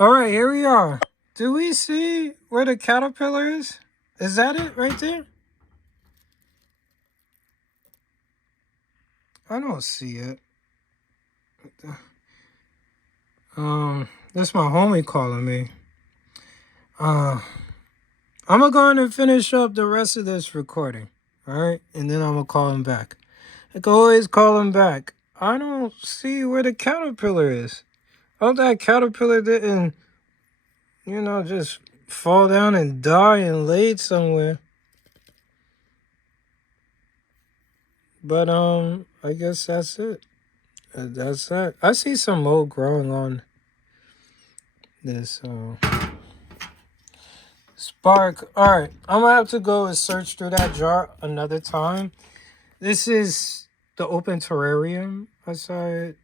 All right, here we are. Do we see where the caterpillar is? Is that it right there? I don't see it. That's my homie calling me. I'm gonna go on and finish up the rest of this recording. All right, and then I'm gonna call him back. I can always call him back. I don't see where the caterpillar is. Oh, that caterpillar didn't, just fall down and die and laid somewhere. But I guess that's it. That's that. I see some mold growing on this spark. All right, I'm gonna have to go and search through that jar another time. This is the open terrarium. I saw it.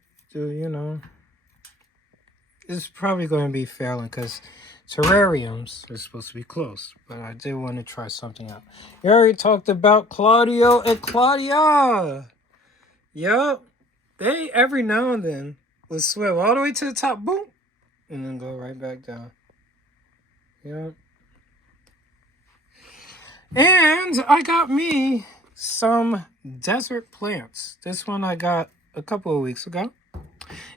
It's probably going to be failing because terrariums are supposed to be closed. But I did want to try something out. You already talked about Claudio and Claudia. Yup. They, every now and then, will swim all the way to the top, boom, and then go right back down. Yup. And I got me some desert plants. This one I got a couple of weeks ago.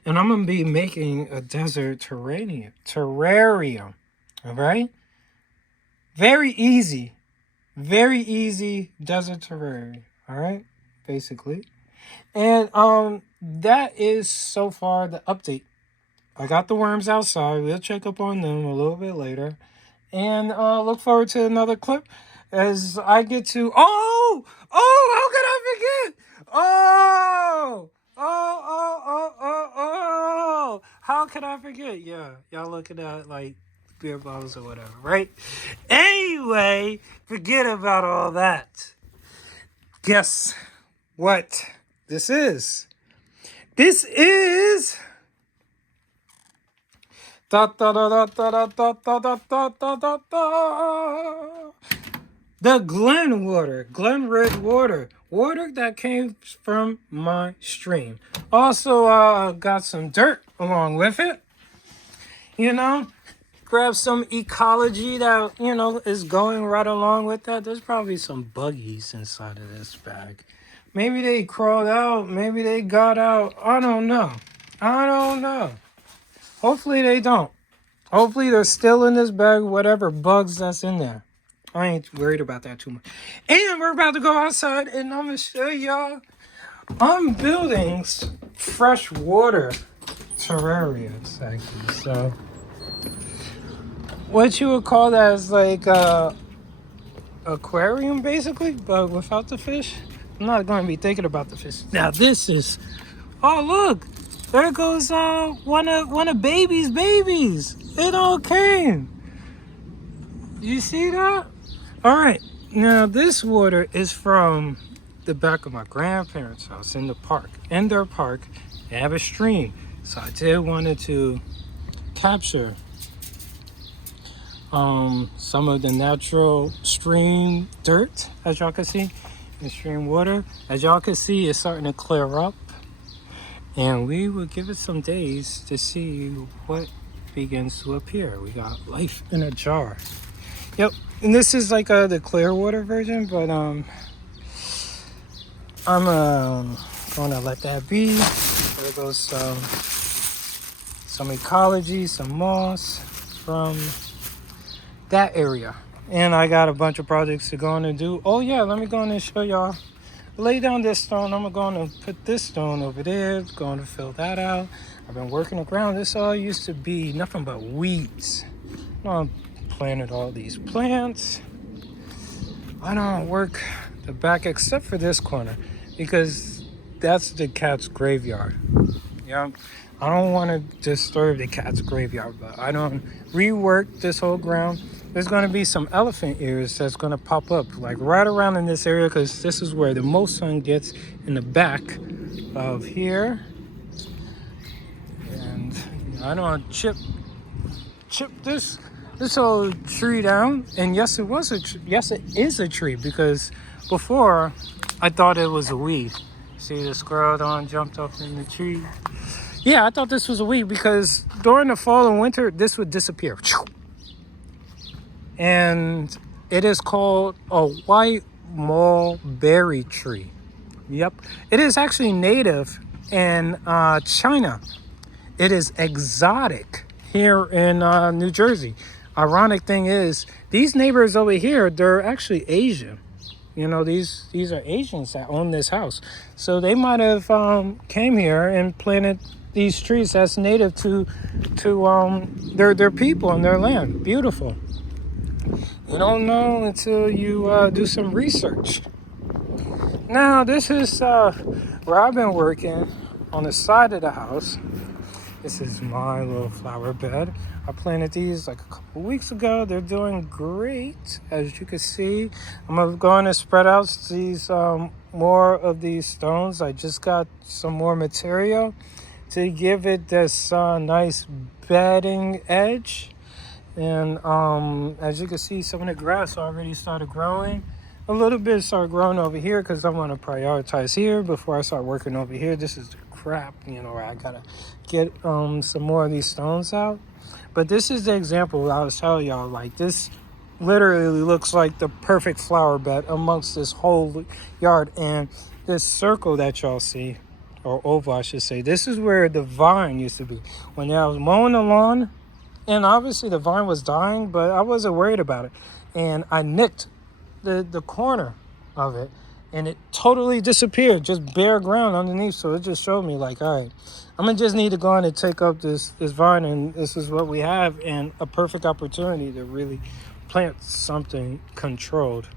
And I'm going to be making a desert terrarium. All right? Very easy desert terrarium. All right? Basically. And that is so far the update. I got the worms outside. We'll check up on them a little bit later. And look forward to another clip as I get to... Oh, how could I forget? How could I forget? Yeah, y'all looking at like beer bottles or whatever, right? Anyway, forget about all that. Guess what this is? This is... The Glen water, Glen Red water that came from my stream. Also, got some dirt along with it. Grab some ecology that, is going right along with that. There's probably some buggies inside of this bag. Maybe they crawled out. Maybe they got out. I don't know. Hopefully they don't. Hopefully they're still in this bag, whatever bugs that's in there. I ain't worried about that too much. And we're about to go outside, and I'm going to show y'all. I'm building freshwater terrariums, actually. So, what you would call that is like aquarium, basically, but without the fish. I'm not going to be thinking about the fish. Now, this is... Oh, look. There goes one of baby's babies. It all came. You see that? All right. Now, this water is from the back of my grandparents' house in the park. In their park, they have a stream. So I did wanted to capture some of the natural stream dirt, as y'all can see, the stream water. As y'all can see, it's starting to clear up. And we will give it some days to see what begins to appear. We got life in a jar. Yep, and this is like the clear water version, but I'm gonna let that be. There goes some ecology, some moss from that area. And I got a bunch of projects to go on and do. Oh yeah, let me go on and show y'all. Lay down this stone. I'm going to put this stone over there. Going to fill that out. I've been working the ground. This all used to be nothing but weeds. I planted all these plants. I don't work the back except for this corner because that's the cat's graveyard. Yeah, I don't want to disturb the cat's graveyard, but I don't rework this whole ground. There's going to be some elephant ears that's going to pop up like right around in this area because this is where the most sun gets, in the back of here. And I don't chip this whole tree down. And yes, it is a tree because before I thought it was a weed. See, the squirrel jumped up in the tree. Yeah, I thought this was a weed because during the fall and winter, this would disappear. And it is called a white mulberry tree. Yep. It is actually native in China. It is exotic here in New Jersey. Ironic thing is, these neighbors over here, they're actually Asian. You know, these are Asians that own this house. So they might have came here and planted these trees that's native to their people and their land. Beautiful. You don't know until you do some research. Now, this is where I've been working on the side of the house. This is my little flower bed. I planted these like a couple weeks ago. They're doing great, as you can see. I'm going to spread out these more of these stones. I just got some more material to give it this nice bedding edge. And as you can see, some of the grass already started growing. A little bit started growing over here because I want to prioritize here before I start working over here. This is the crap, you know, where I gotta get some more of these stones out. But this is the example I was telling y'all. Like, this literally looks like the perfect flower bed amongst this whole yard. And this circle that y'all see, or oval I should say, this is where the vine used to be. When I was mowing the lawn, and obviously the vine was dying, but I wasn't worried about it. And I nicked the corner of it, and it totally disappeared, just bare ground underneath. So it just showed me like, all right, I'm gonna just need to go on and take up this vine, and this is what we have, and a perfect opportunity to really plant something controlled.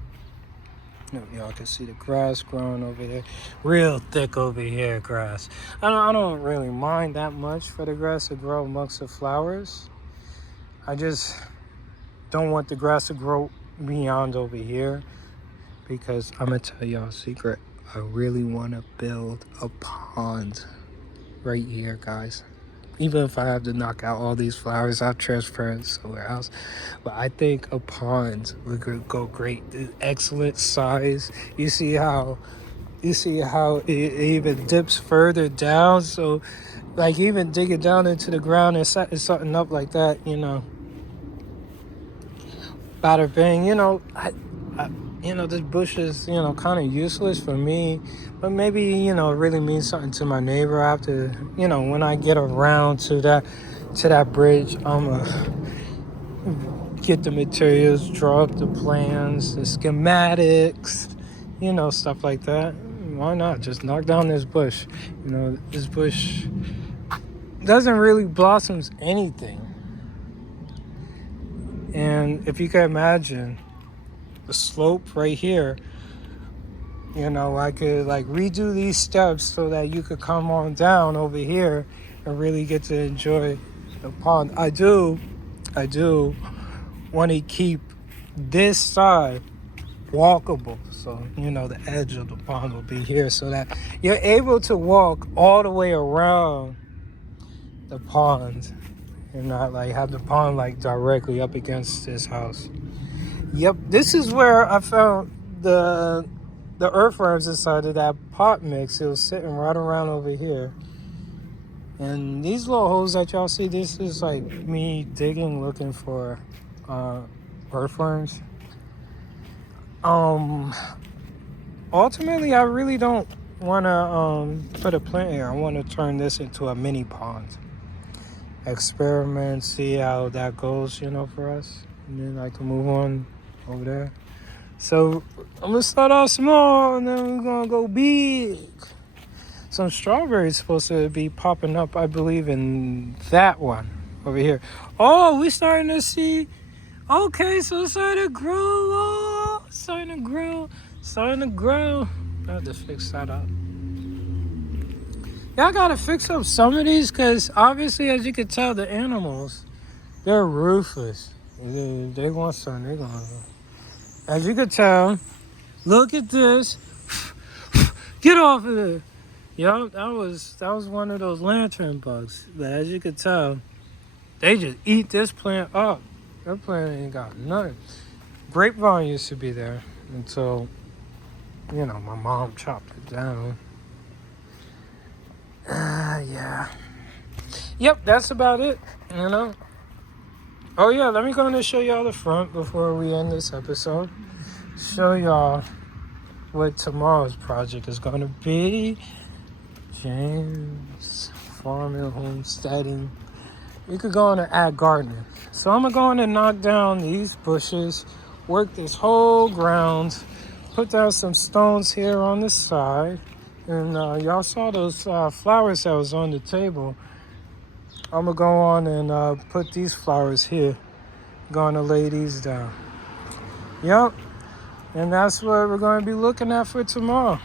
Y'all can see the grass growing over there, real thick over here. Grass. I don't really mind that much for the grass to grow amongst the flowers. I just don't want the grass to grow beyond over here, because I'm gonna tell y'all a secret. I really want to build a pond right here, guys. Even if I have to knock out all these flowers, I'll transfer it somewhere else. But I think a pond would go great. Excellent size. You see how it even dips further down. So, like, even digging down into the ground and setting something up like that, you know. Bada bing, you know, this bush is, kind of useless for me, but maybe, it really means something to my neighbor. I have to, when I get around to that bridge, I'm gonna get the materials, draw up the plans, the schematics, stuff like that. Why not just knock down this bush? This bush doesn't really blossoms anything. And if you can imagine the slope right here, I could like redo these steps so that you could come on down over here and really get to enjoy the pond. I do want to keep this side walkable, so the edge of the pond will be here so that you're able to walk all the way around the pond and not like have the pond like directly up against this house. Yep, this is where I found the earthworms inside of that pot mix. It was sitting right around over here. And these little holes that y'all see, this is like me digging, looking for earthworms. Ultimately, I really don't want to put a plant here. I want to turn this into a mini pond. Experiment, see how that goes, for us. And then I can move on over there. So I'm gonna start off small and then we're gonna go big. Some strawberries supposed to be popping up, I believe, in that one over here. Oh, we starting to see. Okay, so it's starting to grow. Oh, starting to grow. I have to fix that up. Y'all gotta fix up some of these, because obviously, as you can tell, the animals, they're ruthless. They want something, they're gonna. As you can tell, look at this. Get off of it. Yo, that was one of those lantern bugs. But as you can tell, they just eat this plant up. That plant ain't got nothing. Grapevine used to be there until, my mom chopped it down. Yeah. Yep, that's about it. You know. Oh yeah, let me go and show y'all the front before we end this episode. Show y'all what tomorrow's project is going to be. James farming, homesteading. You could go on and add gardening. So I'm gonna go in and knock down these bushes, work this whole ground, put down some stones here on the side. And y'all saw those flowers that was on the table. I'm gonna go on and put these flowers here. Gonna lay these down. Yep. And that's what we're gonna be looking at for tomorrow.